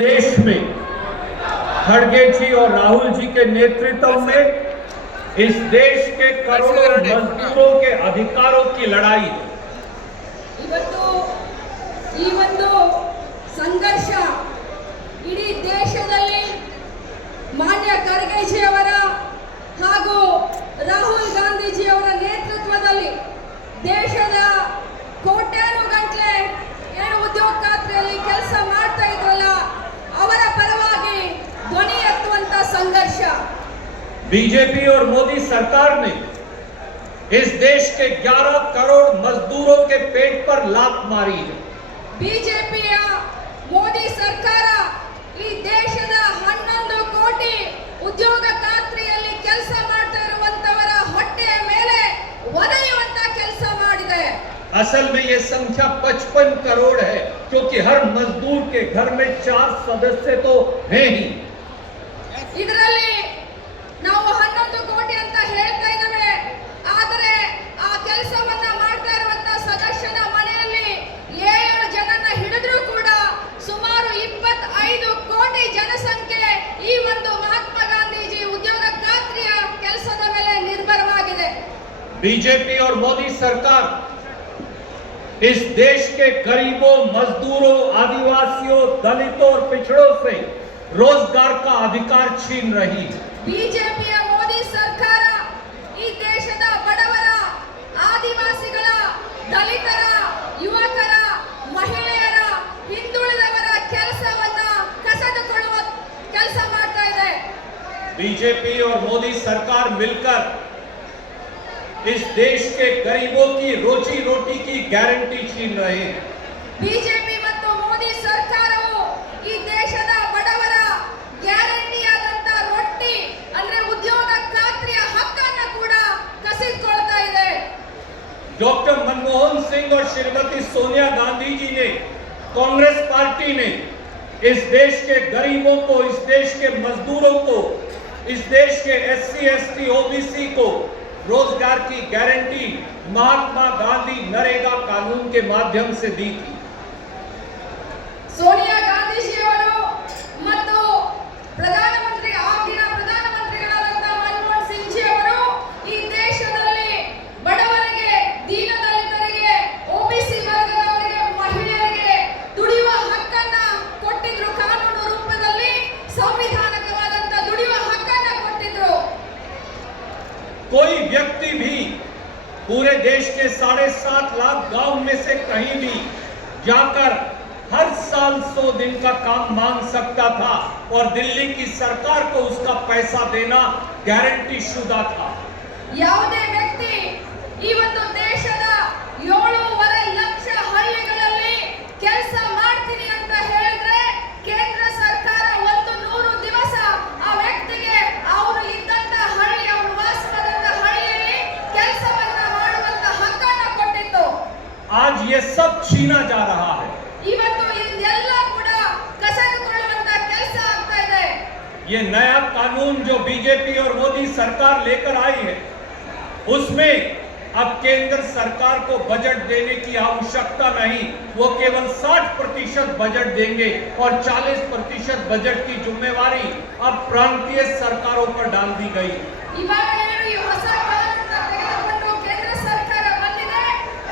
देश में खड़गे जी और राहुल जी के नेतृत्व में इस देश के करोड़ों मजदूरों के अधिकारों की लड़ाई ಈ ಒಂದು ಸಂಘರ್ಷ ಇಡೀ ದೇಶದಲ್ಲಿ ಮಾನ್ಯ ಖರ್ಗೆಜಿ ಅವರ ಹಾಗೂ ರಾಹುಲ್ ಗಾಂಧೀಜಿ ಅವರ ನೇತೃತ್ವದಲ್ಲಿ ದೇಶದ ಕೋಟ್ಯಾನು ಗಂಟಲೆ ಏನು ಉದ್ಯೋಗ ಖಾತ್ರಿಯಲ್ಲಿ ಕೆಲಸ ಮಾಡ್ತಾ ಇದ್ರಲ್ಲ ಅವರ ಪರವಾಗಿ ಧ್ವನಿ ಎತ್ತುವಂತ ಸಂಘರ್ಷ बीजेपी और मोदी सरकार ने इस देश के 11 करोड़ मजदूरों के पेट पर लात मारी है। ಬಿಜೆಪಿಯ ಮೋದಿ ಸರ್ಕಾರ ಈ ದೇಶದ 11 ಕೋಟಿ ಉದ್ಯೋಗ ಖಾತ್ರಿಯಲ್ಲಿ ಕೆಲಸ ಮಾಡ್ತಾ ಇರುವಂತವರ ಹೊಟ್ಟೆಯ ಮೇಲೆ ಒಡೆಯುವಂತ ಕೆಲಸ ಮಾಡಿದೆ। असल में ये संख्या 55 करोड़ है क्योंकि हर मजदूर के घर में 4 सदस्य तो हैं ही। ಇದರಲ್ಲಿ ನಾವು 11 ಕೋಟಿ ಅಂತ ಹೇಳ್ತಾ ಇದ್ದೇವೆ, ಆದರೆ ಆ ಕೆಲಸವನ್ನ ಮಾಡ್ತಾ ಇರುವಂತ ಸದಸ್ಯನ ಮನೆಯಲ್ಲಿ 7 ಜನನ ಹಿಡಿದ್ರೂ ಕೂಡ ಸುಮಾರು 25 ಕೋಟಿ ಜನಸಂಖ್ಯೆ ಈ ಒಂದು ಮಹಾತ್ಮ ಗಾಂಧೀಜಿ ಉದ್ಯೋಗ ಖಾತ್ರಿಯ ಕೆಲಸದ ಮೇಲೆ ನಿರ್ಭರವಾಗಿದೆ। बीजेपी और मोदी सरकार इस देश के गरीबों, मजदूरों, आदिवासियों, दलितों और पिछड़ों से रोजगार का अधिकार छीन रही है। ಬಿಜೆಪಿಯ ಮೋದಿ ಸರ್ಕಾರ ಈ ದೇಶದ ಬಡವರ, ಆದಿವಾಸಿಗಳ, ದಲಿತರ, ಯುವಕರ, ಮಹಿಳೆಯರ, ಹಿಂದುಳಿದವರ ಕೆಲಸವನ್ನ ಕಸಿದುಕೊಳ್ಳುವ ಕೆಲಸ ಮಾಡ್ತಾ ಇದೆ। बीजेपी और मोदी सरकार मिलकर इस देश के गरीबों की रोजी रोटी की गारंटी छीन रहे हैं। ಬಿಜೆಪಿ ಮತ್ತು ಮೋದಿ ಸರ್ಕಾರವು ಈ ದೇಶದ ಬಡವರ ಗ್ಯಾರಂಟಿಯಾದಂತ ರೊಟ್ಟಿ ಅಂದ್ರೆ ಉದ್ಯೋಗ ಖಾತ್ರಿಯ ಹಕ್ಕನ್ನು ಕೂಡ ಕಸಿದುಕೊಳ್ತಾ ಇದೆ। डॉक्टर मनमोहन सिंह और श्रीमती सोनिया गांधी जी ने, कांग्रेस पार्टी ने इस देश के गरीबों को, इस देश के मजदूरों को, इस देश के एससी, एसटी, ओबीसी को रोजगार की गारंटी महात्मा गांधी नरेगा कानून के माध्यम से दी थी। ಸೋನಿಯಾ ಗಾಂಧೀಜಿಯವರು ಮತ್ತು ಪ್ರಧಾನಮಂತ್ರಿ ಆಗಿನ ಪ್ರಧಾನಮಂತ್ರಿಗಳಾದಂತ ಮನಮೋಹನ್ ಸಿಂಗ್ ಜಿ ಅವರು ಈ ದೇಶದಲ್ಲಿ ಬಡವರಿಗೆ, ದೀನದಲಿತರಿಗೆ, ಓಬಿಸಿ ವರ್ಗದವರಿಗೆ, ಮಹಿಳೆಯರಿಗೆ ದುಡಿಯುವ ಹಕ್ಕನ್ನ ಕೊಟ್ಟಿದ್ರು। ಕಾನೂನು ರೂಪದಲ್ಲಿ ಸಂವಿಧಾನಿಕವಾದಂತ ದುಡಿಯುವ ಹಕ್ಕನ್ನ ಕೊಟ್ಟಿದ್ರು। कोई व्यक्ति भी पूरे देश के 7.5 लाख गांव में से कहीं भी जाकर हर साल 100 दिन का काम मांग सकता था और दिल्ली की सरकार को उसका पैसा देना गारंटी शुदा था। ಯಾವುದೇ ವ್ಯಕ್ತಿ ಈ ಒಂದು ದೇಶದ 7.5 ಲಕ್ಷ ಹಳ್ಳಿಗಳಲ್ಲಿ ಕೆಲಸ ಮಾಡ್ತೀನಿ ಅಂತ ಹೇಳಿದ್ರೆ ಕೇಂದ್ರ ಸರ್ಕಾರ 100 ದಿವಸ ಆ ವ್ಯಕ್ತಿಗೆ ಅವರು ಇದ್ದಂತ ಹಳ್ಳಿ, ಅವರು ವಾಸವಾದಂತ ಹಳ್ಳಿಯಲ್ಲಿ ಕೆಲಸವನ್ನ ಮಾಡುವಂತ ಹಕ್ಕನ್ನ ಕೊಟ್ಟಿತ್ತು। आज ये सब छीना जा रहा है। ಇವತ್ತು ಇದೆಲ್ಲ ಕೂಡ ಕಸಿದುಕೊಳ್ಳುವಂತ ಕೆಲಸ ಆಗ್ತಾ ಇದೆ। ये नया कानून जो बीजेपी और मोदी सरकार लेकर आई है, उसमें अब केंद्र सरकार को बजट देने की आवश्यकता नहीं, वो केवल 60% बजट देंगे और 40% बजट की जिम्मेवारी अब प्रांतीय सरकारों पर डाल दी गई। ಇವಾಗ ಏನು ಈ ಹೊಸ ಕಾನೂನನ್ನ ತೆಗೆದುಕೊಂಡು ಕೇಂದ್ರ ಸರ್ಕಾರ ಬಂದಿದೆ,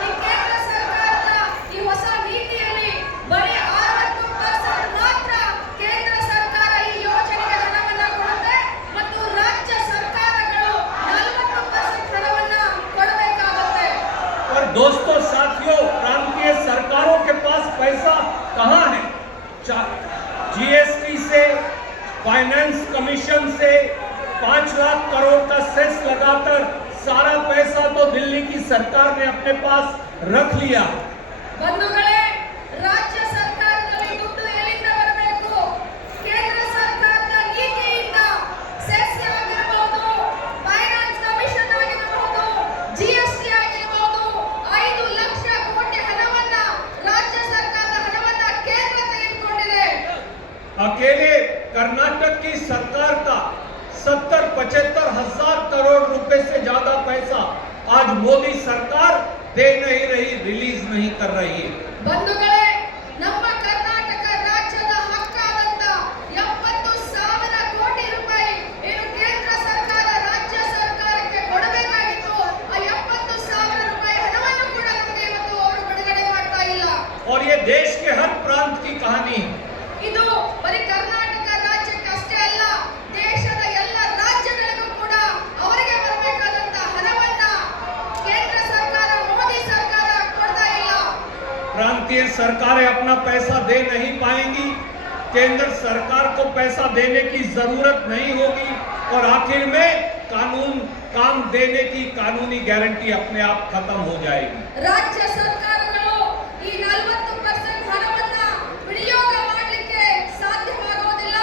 ಈ ಕೇಂದ್ರ ಸರ್ಕಾರದ ಈ ಹೊಸ ನೀತಿಯಲ್ಲಿ ಬರೀ 60% ಮಾತ್ರ ಕೇಂದ್ರ ಸರ್ಕಾರ ಈ ಯೋಜನೆಗೆ ಹಣವನ್ನ ಕೊಡುತ್ತೆ ಮತ್ತು ರಾಜ್ಯ ಸರ್ಕಾರಗಳು 40% ಹಣವನ್ನ ಕೊಡಬೇಕಾಗುತ್ತೆ। और दोस्तों, साथियों, प्रांतीय सरकारों के पास पैसा कहां है? जीएसटी से, फाइनेंस कमीशन से 5 लाख करोड़ का सेस लगाकर सारा पैसा तो दिल्ली की सरकार ने अपने पास रख लिया। ಬಂಧುಗಳೇ, ರಾಜ್ಯ ಸರ್ಕಾರದಲ್ಲಿ ದುಡ್ಡು ಎಲ್ಲಿಂದ ಬರಬೇಕು? ಕೇಂದ್ರ ಸರ್ಕಾರದ ನೀತಿಯಿಂದ ಸೆಸ್ ಆಗಿರಬಹುದು, ಫೈನಾನ್ಸ್ ಕಮಿಷನ್ ಆಗಿರಬಹುದು, ಜಿಎಸ್ಟಿ ಆಗಿರಬಹುದು, 5 ಲಕ್ಷ ಕೋಟಿ ಹಣವನ್ನ ರಾಜ್ಯ ಸರ್ಕಾರದ ಹಣವನ್ನ ಕೇಂದ್ರ ತೆಗೆದುಕೊಂಡಿದೆ। अकेले कर्नाटक की सरकार का 70-75 हजार करोड़ रुपए से ज्यादा पैसा आज मोदी सरकार दे नहीं रही, रिलीज नहीं कर रही है। ಬಂಧುಗಳೇ, ನಮ್ಮ ಕರ್ನಾಟಕ ರಾಜ್ಯದ ಹಕ್ಕಾದಂತ केंद्र सरकार को पैसा देने की जरूरत नहीं होगी और आखिर में कानून काम देने की कानूनी गारंटी अपने आप खत्म हो जाएगी। ರಾಜ್ಯ ಸರ್ಕಾರಗಳು ಈ 40% ಹಣವನ್ನ ವಿನಿಯೋಗ ಮಾಡಲಿಕ್ಕೆ ಸಾಧ್ಯವಾಗುವುದಿಲ್ಲ.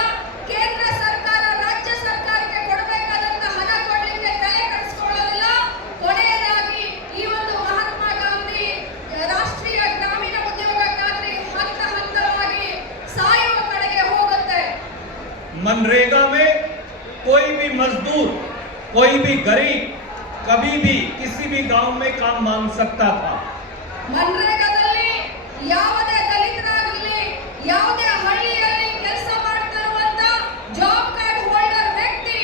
ಕೇಂದ್ರ ಸರ್ಕಾರ ರಾಜ್ಯ ಸರ್ಕಾರಕ್ಕೆ ಕೊಡಬೇಕಾದಂತ ಹಣ ಕೊಡಲಿಕ್ಕೆ ತಲೆ ಕೆಡಿಸಿಕೊಳ್ಳೋದಿಲ್ಲ. ಕೊನೆಯದಾಗಿ ಈ ಒಂದು ಮಹಾತ್ಮ ಗಾಂಧಿ ರಾಷ್ಟ್ರೀಯ ಗ್ರಾಮೀಣ ಉದ್ಯೋಗ ಖಾತ್ರಿ ಹಂತ ಹಂತವಾಗಿ ಸಾಯುವ ಕಡೆಗೆ ಹೋಗುತ್ತೆ. मनरेगा में कोई भी मजदूर, कोई भी गरीब कभी भी किसी भी गांव में काम मांग सकता था। ಮನ್ರೇಗಾದಲ್ಲಿ ಯಾವುದೇ ದಲಿತರಾಗಲಿ ಯಾವುದೇ ಹಳ್ಳಿಯಲ್ಲಿ ಕೆಲಸ ಮಾಡ್ತಾ ಇರುವಂತ ಜಾಬ್ ಕಾರ್ಡ್ ಹೋಲ್ಡರ್ ವ್ಯಕ್ತಿ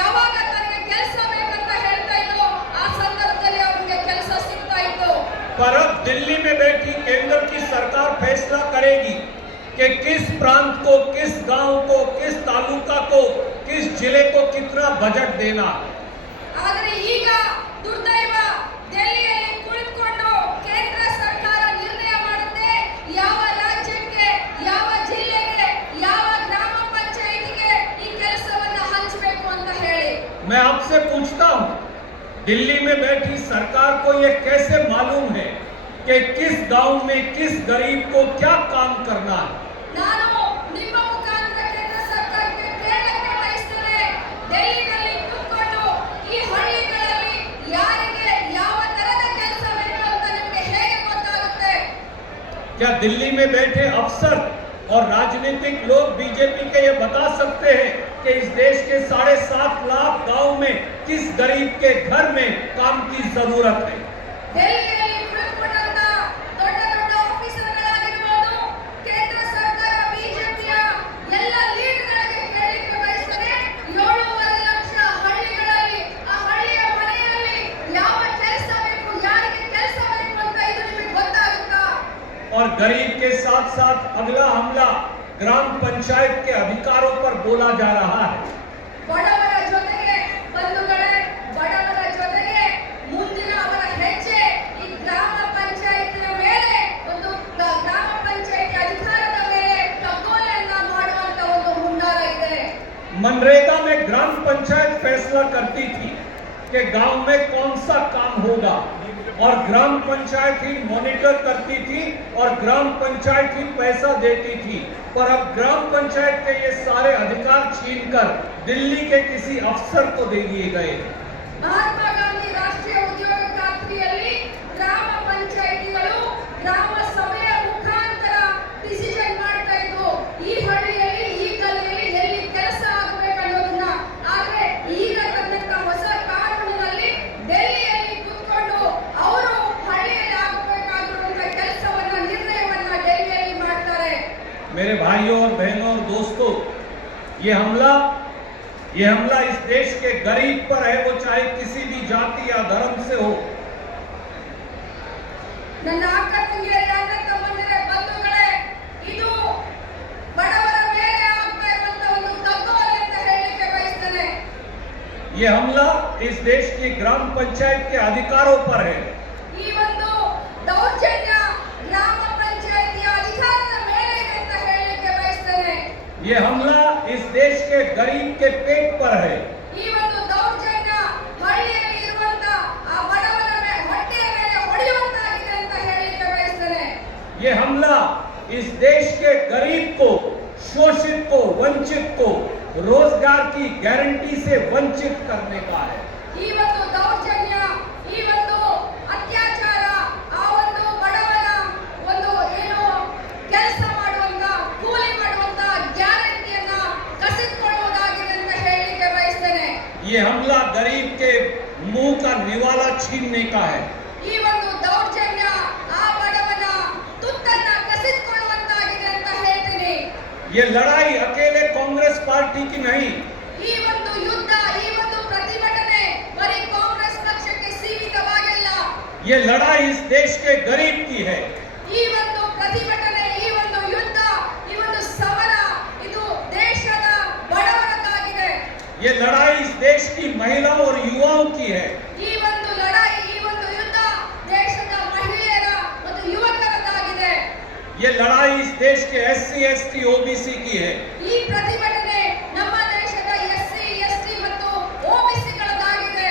ಯಾವಾಗ ತನಗೆ ಕೆಲಸ ಬೇಕಂತ ಹೇಳ್ತಾ ಇದ್ರು ಆ ಸಂದರ್ಭದಲ್ಲಿ ಅವರಿಗೆ ಕೆಲಸ ಸಿಗ್ತಾ ಇತ್ತು. पर अब दिल्ली में बैठी केंद्र की सरकार फैसला करेगी कि किस प्रांत को, किस गांव को, किस तालुका को, किस जिले को कितना बजट देना। ಆದರೆ ಈಗ ದುರ್ದೈವ ದೆಹಲಿಯಲ್ಲಿ ಕುಳಿತುಕೊಂಡು ಕೇಂದ್ರ ಸರ್ಕಾರ ನಿರ್ಣಯ ಮಾಡುತ್ತೆ ಯಾವ ರಾಜ್ಯಕ್ಕೆ, ಯಾವ ಜಿಲ್ಲೆಗೆ, ಯಾವ ಗ್ರಾಮ ಪಂಚಾಯಿತಿಗೆ ಈ ಕೆಲಸವನ್ನ ಹಂಚಬೇಕು ಅಂತ ಹೇಳಿ. मैं आपसे पूछता हूं, दिल्ली में बैठी सरकार को यह कैसे मालूम है कि किस गांव में किस गरीब को क्या काम करना है? ನಾನು ನಿಮ್ಮ ಮುಖಾಂತರ ಕೇಂದ್ರ ಸರ್ಕಾರಕ್ಕೆ ಕೇಳಕ್ಕೆ ಬಯಸ್ತೇನೆ, ದೆಹಲಿಯಲ್ಲಿ ಕೂತ್ಕೊಂಡು ಈ ಹಳ್ಳಿಗಳಲ್ಲಿ ಯಾರಿಗೆ ಯಾವ ತರದ ಕೆಲಸ ಬೇಕು ಅಂತ ನಿಮಗೆ ಹೇಗೆ ಗೊತ್ತಾಗುತ್ತೆ? क्या दिल्ली में बैठे अफसर और राजनीतिक लोग बीजेपी के ये बता सकते हैं कि इस देश के 7.5 लाख गांव में किस गरीब के घर में काम की जरूरत है? ದೆಹಲಿಯಲ್ಲಿ ಕುಳಿತುಕೊಂಡಂತ ದೊಡ್ಡ ದೊಡ್ಡ ಆಫೀಸರ್ಗಳಾಗಿರ್ಬೋದು, ಕೇಂದ್ರ ಸರ್ಕಾರ ಬಿಜೆಪಿಯ ಎಲ್ಲ ಲೀಡರ್ಗಳಿಗೆ ಕೇಳಲಿಕ್ಕೆ ಬಯಸ್ತೇನೆ, 7.5 ಲಕ್ಷ ಹಳ್ಳಿಗಳಲ್ಲಿ ಆ ಹಳ್ಳಿಯ ಮನೆಯಲ್ಲಿ ಯಾವ ಕೆಲಸ ಬೇಕು, ಯಾರಿಗೆ ಕೆಲಸ ಬೇಕು ಅಂತ ಇದು ನಿಮಗೆ ಗೊತ್ತಾಗುತ್ತಾ? और गरीब के साथ साथ अगला हमला ग्राम पंचायत के अधिकारों पर बोला जा रहा है। ಬಡವರ ಜೊತೆಗೆ ಬಂಧುಗಳೇ, ಬಡವರ ಜೊತೆಗೆ ಮುಂದಿನ ಅವರ ಹೆಜ್ಜೆ ಈ ಗ್ರಾಮ ಪಂಚಾಯತಿನ ಮೇಲೆ, ಒಂದು ಗ್ರಾಮ ಪಂಚಾಯತಿ ಅಧಿಕಾರದ ಮೇಲೆ ಕಗ್ಗೊಲೆಯನ್ನ ಮಾಡುವಂತ ಒಂದು ಹುನ್ನಾರ ಇದೆ. मनरेगा में ग्राम पंचायत फैसला करती थी कि गांव में कौन सा काम होगा और ग्राम पंचायत ही मॉनिटर करती थी और ग्राम पंचायत ही पैसा देती थी। पर अब ग्राम पंचायत के ये सारे अधिकार छीनकर दिल्ली के किसी अफसर को दे दिए गए। ಮಹಾತ್ಮ ಗಾಂಧಿ ರಾಷ್ಟ್ರೀಯ ಉದ್ಯೋಗ ಖಾತ್ರಿಯಲ್ಲಿ ಗ್ರಾಮ ಪಂಚಾಯಿತಿಗಳು ಗ್ರಾಮ ಸಭೆಯ ಮುಖಾಂತರ ಡಿಸಿಷನ್ ಮಾಡ್ತಾ ಇದ್ವು ಈ ಹಳ್ಳಿಯಲ್ಲಿ, ಈ ಗಲ್ಲಿಯಲ್ಲಿ ಎಲ್ಲಿ ಕೆಲಸ ಆಗಬೇಕನ್ನೋದನ್ನ. ಆದ್ರೆ ಈಗ ತಂದಂತ ಹೊಸ ಕಾನೂನಿನಲ್ಲಿ ದೆಹಲಿಯಲ್ಲಿ ಕೂತ್ಕೊಂಡು ಅವರು ಹಳ್ಳಿಯಲ್ಲಿ ಆಗಬೇಕಾಗಿರುವಂತ ಕೆಲಸವನ್ನ, ನಿರ್ಣಯವನ್ನ ದೆಹಲಿಯಲ್ಲಿ ಮಾಡ್ತಾರೆ. मेरे भाइयों और बहनों और दोस्तों, ये हमला इस देश के गरीब पर है, वो चाहे किसी भी जाति या धर्म से हो। ನನ್ನ ಅಕ್ಕ ತಂಗಿಯರೇ, ಅಣ್ಣ ತಮ್ಮಂದಿರೇ, ಬಂಧುಗಳೇ, ಇದು ಬಡವರ ಮೇಲೆ ಆಗ್ತಾ ಇರುವಂತ ಒಂದು ಕಗ್ಗೊಲೆ ಅಂತ ಹೇಳಲಿಕ್ಕೆ ಬಯಸ್ತೇನೆ. ये हमला इस देश की ग्राम पंचायत के अधिकारों पर है। ಈ ಒಂದು ದೌರ್ಜನ್ಯ ಗ್ರಾಮ ಪಂಚಾಯಿತಿಯ ಅಧಿಕಾರದ ಮೇಲೆ ಇದೆ ಅಂತ ಹೇಳಲಿಕ್ಕೆ ಬಯಸ್ತೇನೆ. ये हमला इस देश के गरीब के पेट पर है। ಈ ಒಂದು ದೌರ್ಜನ್ಯ ಹಳ್ಳಿಯಲ್ಲಿ ಇರುವಂತ ಆ ಬಡವರ ಹೊಟ್ಟೆಯ ಮೇಲೆ ಹೊಡೆಯುವಂತಾಗಿದೆ ಅಂತ ಹೇಳಲಿಕ್ಕೆ ಬಯಸ್ತೇನೆ. ये हमला इस देश के गरीब को, शोषित को, वंचित को रोजगार की गारंटी से वंचित करने का है। ಈ ಒಂದು ದೌರ್ಜನ್ಯ, ಈ ಒಂದು ಅತ್ಯಾಚಾರ ಆ ಒಂದು ಬಡವರ ಒಂದು ಏನು ಕೆಲಸ ಮಾಡುವಂತ, ಕೂಲಿ ಮಾಡುವಂತ ಗ್ಯಾರಂಟಿಯನ್ನ ಕಸಿದುಕೊಳ್ಳುವುದಾಗಿದೆ ಅಂತ ಹೇಳಲಿಕ್ಕೆ ಬಯಸ್ತೇನೆ. ये हमला गरीब के मुंह का निवाला छीनने का है। ಈ ಒಂದು ದೌರ್ಜನ್ಯ ಆ ಬಡವನ ತುತ್ತನ್ನ ಕಸಿದುಕೊಳ್ಳುವಂತಾಗಿದೆ ಅಂತ ಹೇಳ್ತೀನಿ. ये लड़ाई अकेले कांग्रेस पार्टी की नहीं, ಈ ಒಂದು ಯುದ್ಧ, ಈ ಒಂದು ಪ್ರತಿಭಟನೆ ಬರೀ ಕಾಂಗ್ರೆಸ್ ಪಕ್ಷಕ್ಕೆ ಸೀಮಿತವಾಗಿಲ್ಲ. ये लड़ाई इस देश के गरीब की है। ಈ ಒಂದು ಪ್ರತಿಭಟನೆ, ಈ ಒಂದು ಯುದ್ಧ, ಈ ಒಂದು ಸಮರ ಇದು ದೇಶದ ಬಡವರದಾಗಿದೆ. ये लड़ाई इस देश की महिलाओं और युवाओं की है। ಈ ಒಂದು ಲಡಾಯಿ, ಈ ಒಂದು ಯುದ್ಧ ದೇಶದ ಮಹಿಳೆಯರ ಮತ್ತು ಯುವಕರದಾಗಿದೆ. ये लड़ाई इस देश के SC, ST, OBC की है। ಈ ಪ್ರತಿಭಟನೆ ನಮ್ಮ ದೇಶದ ಎಸ್ಸಿ ಎಸ್ಟಿ ಮತ್ತು ಓಬಿಸಿಗಳದಾಗಿದೆ.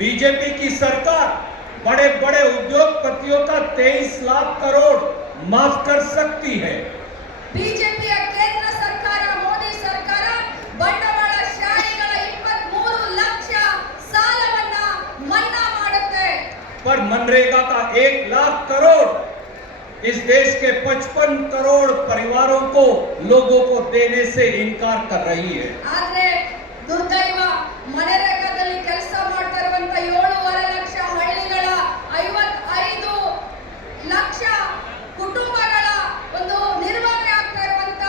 बीजेपी की सरकार बड़े बड़े उद्योगपतियों का 23 लाख करोड़ माफ कर सकती है। ಬಿಜೆಪಿಯ ಕೇಂದ್ರ ಸರ್ಕಾರ ಮೋದಿ ಸರ್ಕಾರ ಬಂಡವಾಳಶಾಹಿಗಳ 23 ಲಕ್ಷ ಸಾಲವನ್ನ ಮನ್ನಾ ಮಾಡುತ್ತೆ. पर मनरेगा का 1 लाख करोड़ इस देश के 55 करोड़ परिवारों को लोगों को देने से इनकार कर रही है। ಆದ್ರೆ ದುರ್ದೈವ ಮನರೇಗಾದಲ್ಲಿ ಕೆಲಸ ಮಾಡ್ತಾ ಇರುವಂತ 7.5 ಲಕ್ಷ ಹಳ್ಳಿಗಳ 55 ಲಕ್ಷ ಕುಟುಂಬಗಳ ಒಂದು ನಿರ್ವಹಣೆ ಆಗ್ತಾ ಇರುವಂತ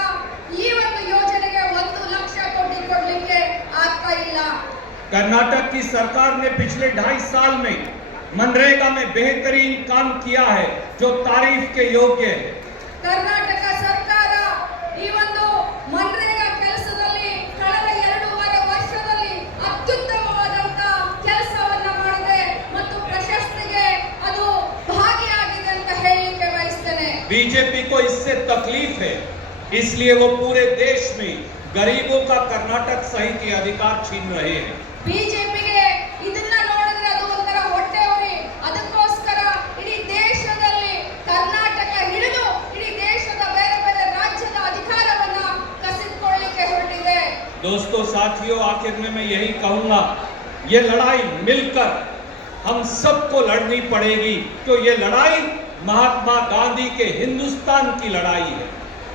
ಈ ಒಂದು ಯೋಜನೆಗೆ 1 ಲಕ್ಷ ಕೋಟಿ ಕೊಡ್ಲಿಕ್ಕೆ ಆಗ್ತಾ ಇಲ್ಲ. कर्नाटक की सरकार ने पिछले 2.5 साल में मनरेगा में बेहतरीन काम किया है जो तारीफ के योग्य है। ಕರ್ನಾಟಕ ಸರ್ಕಾರ ಈ ಒಂದು ಮನ್ರೇಗಾ ಕೆಲಸದಲ್ಲಿ ಕಳೆದ 2.5 ವರ್ಷದಲ್ಲಿ ಅತ್ಯುತ್ತಮವಾದಂತ ಕೆಲಸವನ್ನ ಮಾಡಿದೆ ಮತ್ತು ಪ್ರಶಸ್ತಿಗೆ ಅದು ಭಾಗಿಯಾಗಿದೆ ಅಂತ ಹೇಳಲಿಕ್ಕೆ ಬಯಸ್ತೇನೆ. बीजेपी को इससे तकलीफ है, इसलिए वो पूरे देश में गरीबों का कर्नाटक सहित के अधिकार छीन रहे हैं। ಬಿಜೆಪಿಗೆ ಇದನ್ನ ನೋಡಿದ್ರೆ ಅದು ಒಂಥರ ಹೊಟ್ಟೆ ಉರಿ. ಅದಕ್ಕೋಸ್ಕರ ಇಡೀ ದೇಶದಲ್ಲಿ ಕರ್ನಾಟಕ ಹಿಡಿದು ಇಡೀ ದೇಶದ ಬೇರೆ ಬೇರೆ ರಾಜ್ಯದ ಅಧಿಕಾರವನ್ನ ಕಸಿದುಕೊಳ್ಳಲಿಕ್ಕೆ ಹೊರಟಿದೆ. दोस्तों साथियों, आखिर में मैं यही कहूंगा, ये लड़ाई मिलकर हम सबको लड़नी पड़ेगी। तो ये लड़ाई महात्मा गांधी के हिंदुस्तान की लड़ाई है।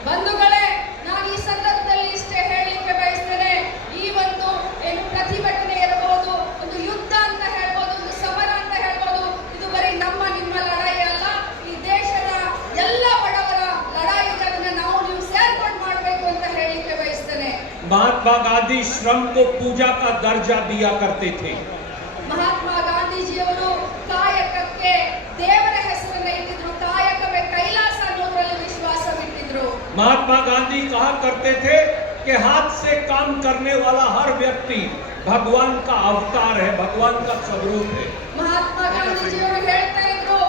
ಬಂಧುಗಳೇ, ನಾನು ಈ ಸಂದರ್ಭದಲ್ಲಿ ಇಷ್ಟೇ ಹೇಳಲಿಕ್ಕೆ ಬಯಸ್ತೇನೆ. ಈ ಒಂದು ಏನು ಪ್ರತಿಭಟನೆ ಇರಬಹುದು, ಒಂದು ಯುದ್ಧ ಅಂತ ಹೇಳ್ಬೋದು, ಒಂದು ಸಮರ ಅಂತ ಹೇಳ್ಬೋದು, ಇದು ಬರೀ ನಮ್ಮ ನಿಮ್ಮ ಲಡಾಯಿ ಅಲ್ಲ, ಈ ದೇಶದ ಎಲ್ಲ ಬಡವರ ಲಡಾಯಿ. ಅದನ್ನ ನಾವು ನೀವು ಸೇರ್ಕೊಂಡು ಮಾಡಬೇಕು ಅಂತ ಹೇಳಲಿಕ್ಕೆ ಬಯಸ್ತೇನೆ. महात्मा गांधी श्रम को पूजा का दर्जा दिया करते थे। ಮಹಾತ್ಮ ಗಾಂಧೀಜಿಯವರು ಕಾಯಕಕ್ಕೆ ದೇವರ ಹೆಸರನ್ನ ಇಟ್ಟಿದ್ರು. ಕಾಯಕವೇ ಕೈಲಾಸ ಅನ್ನೋದ್ರಲ್ಲಿ ವಿಶ್ವಾಸವಿಟ್ಟಿದ್ರು. महात्मा गांधी कहा करते थे कि हाथ से काम करने वाला हर व्यक्ति भगवान का अवतार है, भगवान का स्वरूप है। ಮಹಾತ್ಮ ಗಾಂಧೀಜಿಯವರು ಹೇಳ್ತಾ ಇದ್ರು,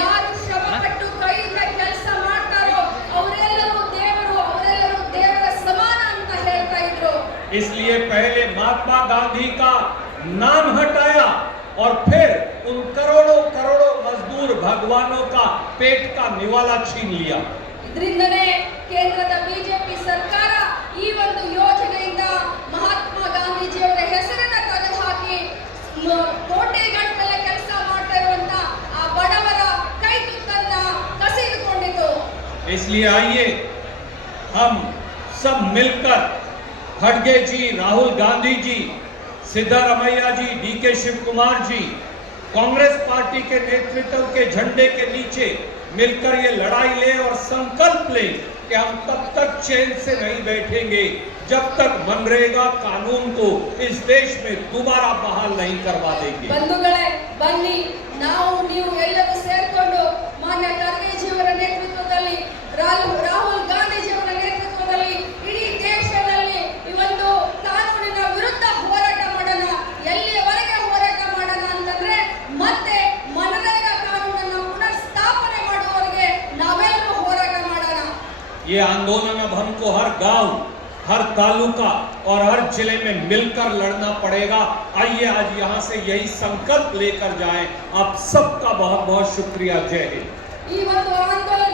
ಯಾರು ಶ್ರಮ ಪಟ್ಟು ಕೈಯಿಂದ ಕೆಲಸ ಮಾಡ್ತಾರೋ ಅವರೆಲ್ಲರೂ ದೇವರು, ಅವರೆಲ್ಲರೂ ದೇವರ ಸಮಾನ ಅಂತ ಹೇಳ್ತಾ ಇದ್ರು. इसलिए पहले महात्मा गांधी का नाम हटाया और फिर उन करोड़ों करोड़ों मजदूर भगवानों का पेट का निवाला छीन लिया। ಇದರಿಂದನೇ ಕೇಂದ್ರದ ಬಿಜೆಪಿ ಸರ್ಕಾರ ಈ ಒಂದು ಯೋಜನೆಯಿಂದ ಮಹಾತ್ಮ ಗಾಂಧೀಜಿಯವರ ಹೆಸರನ್ನ ತೆಗೆದುಹಾಕಿ ಕೋಟೆಗಟ್ಟಲೆ ಕೆಲಸ ಮಾಡ್ತಾ ಇರುವಂತ ಆ ಬಡವರ ಕೈ ತುತ್ತನ್ನ ಕಸಿದುಕೊಂಡಿತು. इसलिए आइए हम सब मिलकर खड़गे जी, राहुल गांधी जी, सिद्धारमैया जी, DK शिव कुमार जी, कांग्रेस पार्टी के नेतृत्व के झंडे के नीचे मिलकर ये लड़ाई ले और संकल्प ले कि हम तब तक चैन से नहीं बैठेंगे जब तक मनरेगा कानून को इस देश में दोबारा बहाल नहीं करवा देंगे। ಬಂಧುಗಳೇ, ಬನ್ನಿ ನಾವು ನೀವು ಎಲ್ಲರೂ ಸೇರ್ಕೊಂಡು ಮಾನ್ಯ ಖರ್ಗೆಜಿಯವರ ನೇತೃತ್ವದಲ್ಲಿ, ರಾಹುಲ್ ಗಾಂಧೀಜಿಯವರ ನೇತೃತ್ವದಲ್ಲಿ ಇಡೀ ದೇಶದಲ್ಲಿ ಈ ಒಂದು ಕಾನೂನಿನ ವಿರುದ್ಧ ಹೋರಾಟ ಮಾಡೋಣ. ಎಲ್ಲಿಯವರೆಗೆ ಹೋರಾಟ ಮಾಡೋಣ ಅಂತಂದ್ರೆ ಮತ್ತೆ ಮನರೇಗಾ ಕಾನೂನನ್ನು ಪುನಃ ಸ್ಥಾಪನೆ ಮಾಡುವವರೆಗೆ ನಾವೆಲ್ಲರೂ ಹೋರಾಟ ಮಾಡೋಣ. ये आंदोलन अब हमको हर गांव, हर तालुका और हर जिले में मिलकर लड़ना पड़ेगा। आइए आज यहाँ से यही संकल्प लेकर जाएं। आप सबका बहुत बहुत शुक्रिया। जय हिंद। ಈ ಒಂದು ಆಂದೋಲನ